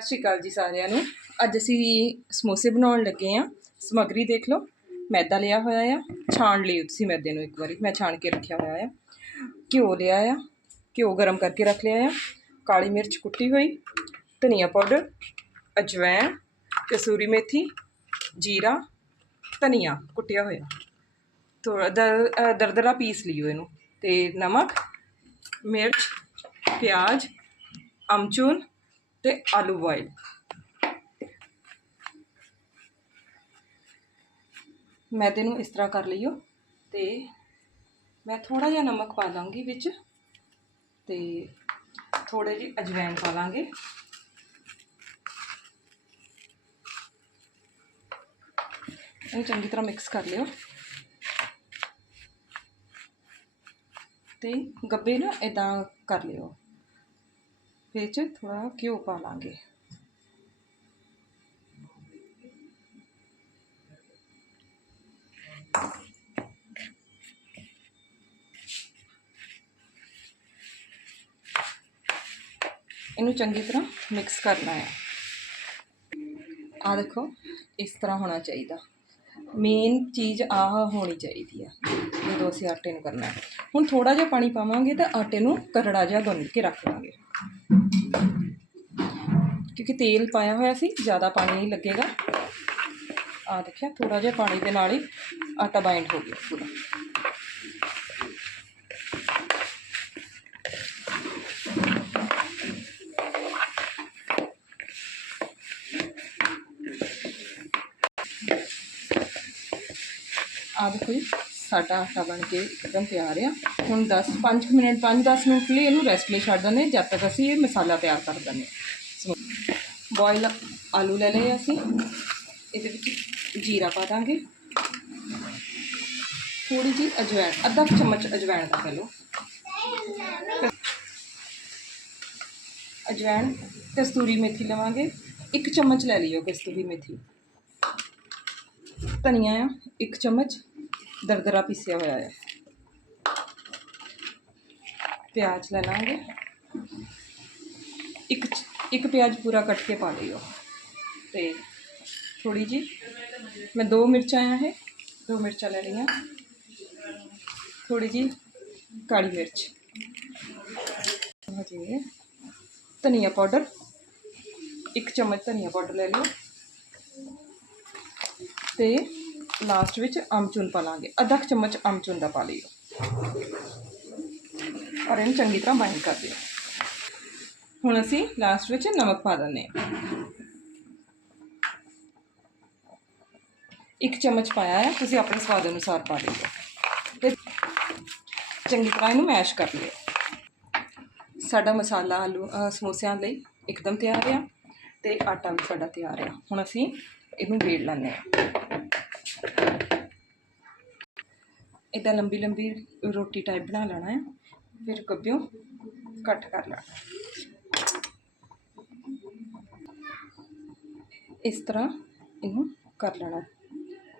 ਸਤਿ ਸ਼੍ਰੀ ਅਕਾਲ ਜੀ ਸਾਰਿਆਂ ਨੂੰ। ਅੱਜ ਅਸੀਂ ਸਮੋਸੇ ਬਣਾਉਣ ਲੱਗੇ ਆ ਸਮੱਗਰੀ ਦੇਖ ਲਓ, ਮੈਦਾ ਲਿਆ ਹੋਇਆ ਆ। ਛਾਣ ਲਈ ਤੁਸੀਂ ਮੈਦੇ ਨੂੰ ਇੱਕ ਵਾਰੀ। ਮੈਂ ਛਾਣ ਕੇ ਰੱਖਿਆ ਹੋਇਆ ਆ। ਘਿਓ ਲਿਆ ਆ। ਘਿਓ ਗਰਮ ਕਰਕੇ ਰੱਖ ਲਿਆ ਆ। ਕਾਲੀ ਮਿਰਚ ਕੁੱਟੀ ਹੋਈ, ਧਨੀਆ ਪਾਊਡਰ ਅਜਵਾਇਣ ਕਸੂਰੀ ਮੇਥੀ, ਜੀਰਾ, ਧਨੀਆ ਕੁੱਟਿਆ ਹੋਇਆ। ਥੋੜਾ ਦਰ ਦਰਦਰਾ ਪੀਸ ਲਿਓ ਇਹਨੂੰ। ਤੇ ਨਮਕ, ਮਿਰਚ, ਪਿਆਜ਼, ਅਮਚੂਰ ਤੇ ਆਲੂ ਬੋਇਲ ਮੈਦੇ ਨੂੰ ਇਸ ਤਰ੍ਹਾਂ ਕਰ ਲਈਓ ਤੇ ਮੈਂ ਥੋੜਾ ਜਿਹਾ ਨਮਕ ਪਾ ਦਾਂਗੀ ਵਿੱਚ, ਤੇ ਥੋੜੇ ਜਿਹੀ ਅਜਵਾਇਣ ਪਾ ਲਾਂਗੇ। ਇਹਨੂੰ ਚੰਗੀ ਤਰ੍ਹਾਂ ਮਿਕਸ ਕਰ ਲਿਓ। ਤੇ ਗੱਬੇ ਨਾ ਇਦਾਂ ਕਰ ਲਿਓ। ਵਿੱਚ ਥੋੜ੍ਹਾ ਘਿਓ ਪਾ ਲਾਂਗੇ ਇਹਨੂੰ ਚੰਗੀ ਤਰ੍ਹਾਂ ਮਿਕਸ ਕਰਨਾ ਹੈ। ਆ ਦੇਖੋ, ਇਸ ਤਰ੍ਹਾਂ ਹੋਣਾ ਚਾਹੀਦਾ। ਮੇਨ ਚੀਜ਼ ਆਹ ਹੋਣੀ ਚਾਹੀਦੀ ਆ, ਜਦੋਂ ਅਸੀਂ ਆਟੇ ਨੂੰ ਕਰਨਾ ਹੁਣ ਥੋੜਾ ਜਿਹਾ ਪਾਣੀ ਪਾਵਾਂਗੇ ਤਾਂ ਆਟੇ ਨੂੰ ਕਰੜਾ ਜਿਹਾ ਗੁੰਨ ਕੇ ਰੱਖ ਲਾਂਗੇ। ਕਿਉਂਕਿ ਤੇਲ ਪਾਇਆ ਹੋਇਆ ਸੀ, ਜ਼ਿਆਦਾ ਪਾਣੀ ਨਹੀਂ ਲੱਗੇਗਾ। ਆ ਦੇਖਿਆ ਥੋੜਾ ਜਿਹਾ ਪਾਣੀ ਦੇ ਨਾਲ ਹੀ ਆਟਾ ਬਾਈਂਡ ਹੋ ਗਿਆ ਪੂਰਾ। ਆ ਦੇਖੋ ਜੀ ਸਾਡਾ ਆਟਾ ਬਣ ਕੇ ਇੱਕਦਮ ਤਿਆਰ ਆ। ਹੁਣ 10 5 ਮਿੰਟ 5-10 ਮਿੰਟ ਲਈ ਇਹਨੂੰ ਰੈਸਟ ਲਈ ਛੱਡ ਦਿੰਦੇ ਜਦ ਤੱਕ ਅਸੀਂ ਇਹ ਮਸਾਲਾ ਤਿਆਰ ਕਰ ਦਿੰਦੇ ਹਾਂ। ਬੋਇਲ ਆਲੂ ਲੈ ਲਏ ਅਸੀਂ। ਇਹਦੇ ਵਿੱਚ ਜੀਰਾ ਪਾ ਦਾਂਗੇ। ਥੋੜੀ ਜਿਹੀ ਅਜਵਾਇਣ ਅੱਧਾ ਚਮਚ ਅਜਵਾਇਣ ਦਾ ਪਾ ਲਓ। ਅਜਵਾਇਣ ਕਸਤੂਰੀ ਮੇਥੀ ਲਵਾਂਗੇ। ਇੱਕ ਚਮਚ ਲੈ ਲਿਓ ਕਸਤੂਰੀ ਮੇਥੀ। ਧਨੀਆ ਆ, ਇੱਕ ਚਮਚ। ਦਰਦਰਾ ਪੀਸਿਆ ਹੋਇਆ ਹੈ ਪਿਆਜ਼ ਲੈ ਲਾਂਗੇ ਇੱਕ ਚ- ਇੱਕ ਪਿਆਜ਼ ਪੂਰਾ ਕੱਟ ਕੇ ਪਾ ਲਿਓ ਤੇ ਥੋੜੀ ਜੀ ਮੈਂ ਦੋ ਮਿਰਚਾਂ ਆ ਹੈ ਦੋ ਮਿਰਚਾਂ ਲੈ ਲਈਆਂ ਥੋੜੀ ਜੀ ਕਾਲੀ ਮਿਰਚ ਹਜੇ ਧਨੀਆ ਪਾਊਡਰ ਇੱਕ ਚਮਚ ਧਨੀਆ ਪਾਊਡਰ ਲੈ ਲਿਓ ਤੇ ਲਾਸਟ ਵਿੱਚ ਅਮਚੂਰ ਪਾ ਲਾਂਗੇ ਅੱਧਾ ਕੁ ਚਮਚ ਅਮਚੂਰ ਦਾ ਪਾ ਲਿਓ ਔਰ ਇਹਨੂੰ ਚੰਗੀ ਤਰ੍ਹਾਂ ਬਾਈਂਡ ਕਰ ਦਿਓ। ਹੁਣ ਅਸੀਂ ਲਾਸਟ ਵਿੱਚ ਨਮਕ ਪਾ ਦਿੰਦੇ ਹਾਂ। ਇੱਕ ਚਮਚ ਪਾਇਆ ਹੈ, ਤੁਸੀਂ ਆਪਣੇ ਸਵਾਦ ਅਨੁਸਾਰ ਪਾ ਲਿਓ ਤੇ ਚੰਗੀ ਤਰ੍ਹਾਂ ਇਹਨੂੰ ਮੈਸ਼ ਕਰ ਲਿਓ। ਸਾਡਾ ਮਸਾਲਾ ਆਲੂ ਸਮੋਸਿਆਂ ਲਈ ਇੱਕਦਮ ਤਿਆਰ ਆ ਤੇ ਆਟਾ ਵੀ ਸਾਡਾ ਤਿਆਰ ਆ। ਹੁਣ ਅਸੀਂ ਇਹਨੂੰ ਵੇੜ ਲੈਂਦੇ ਹਾਂ। ਇਦਾਂ ਲੰਬੀ ਲੰਬੀ ਰੋਟੀ ਟਾਈਪ ਬਣਾ ਲੈਣਾ ਹੈ, ਫਿਰ ਕੱਬਿਓ ਕੱਟ ਕਰ ਲੈਣਾ ਇਸ ਤਰ੍ਹਾਂ ਇਹਨੂੰ ਕਰ ਲੈਣਾ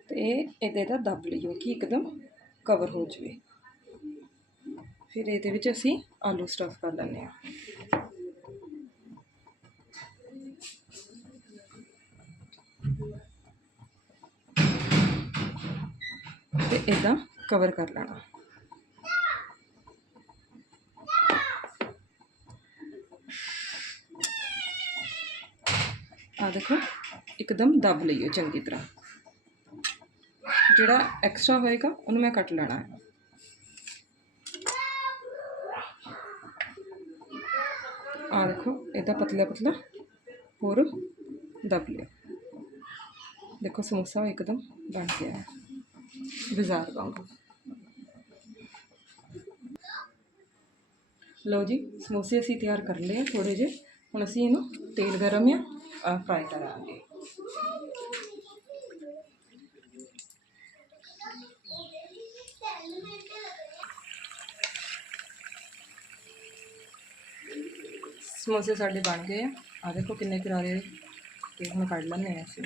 ਤੇ ਇਹਦੇ ਦਾ ਦੱਬ ਲਈਓ ਕਿ ਇੱਕਦਮ ਕਵਰ ਹੋ ਜਵੇ। ਫਿਰ ਇਹਦੇ ਵਿੱਚ ਅਸੀਂ ਆਲੂ ਸਟਫ ਕਰ ਲੈਂਦੇ ਹਾਂ। ਇਦਾਂ ਕਵਰ ਕਰ ਲੈਣਾ। ਆ ਦੇਖੋ, ਇੱਕਦਮ ਦਬ ਲਈਓ ਚੰਗੀ ਤਰ੍ਹਾਂ। ਜਿਹੜਾ ਐਕਸਟਰਾ ਹੋਏਗਾ, ਉਹਨੂੰ ਮੈਂ ਕੱਟ ਲੈਣਾ ਹੈ। ਆ ਦੇਖੋ, ਇਹਦਾ ਪਤਲਾ ਪਤਲਾ ਹੋਰ ਦਬ ਲਿਆ। ਦੇਖੋ, ਸਮੋਸਾ ਇੱਕਦਮ ਬਣ ਗਿਆ ਹੈ। ਬਾਜ਼ਾਰ ਵਾਂਗੂ ਲਓ ਜੀ, ਸਮੋਸੇ ਅਸੀਂ ਤਿਆਰ ਕਰ ਲਏ ਥੋੜੇ ਜਿਹੇ। ਹੁਣ ਅਸੀਂ ਇਹਨੂੰ ਤੇਲ ਗਰਮ ਆ ਫਰਾਈ ਕਰਾਂਗੇ। ਸਮੋਸੇ ਸਾਡੇ ਬਣ ਗਏ ਆ। ਆ ਦੇਖੋ ਕਿੰਨੇ ਕਿਨਾਰੇ ਤੇ ਹੁਣ ਕੱਢ ਲੈਂਦੇ ਆ ਅਸੀਂ।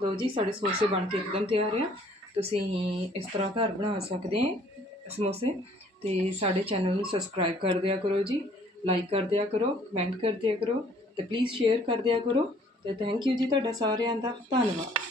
ਲਓ ਜੀ, ਸਾਡੇ ਸਮੋਸੇ ਬਣ ਕੇ ਇੱਕਦਮ ਤਿਆਰ ਆ। ਤੁਸੀਂ ਇਸ ਤਰ੍ਹਾਂ ਘਰ ਬਣਾ ਸਕਦੇ ਆ ਸਮੋਸੇ ਤੇ ਸਾਡੇ ਚੈਨਲ ਨੂੰ ਸਬਸਕ੍ਰਾਈਬ ਕਰ ਦਿਆ ਕਰੋ ਜੀ ਲਾਈਕ ਕਰ ਦਿਆ ਕਰੋ ਕਮੈਂਟ ਕਰ ਦਿਆ ਕਰੋ ਤੇ ਪਲੀਜ਼ ਸ਼ੇਅਰ ਕਰ ਦਿਆ ਕਰੋ ਤੇ ਥੈਂਕ ਯੂ ਜੀ ਤੁਹਾਡਾ ਸਾਰਿਆਂ ਦਾ, ਧੰਨਵਾਦ।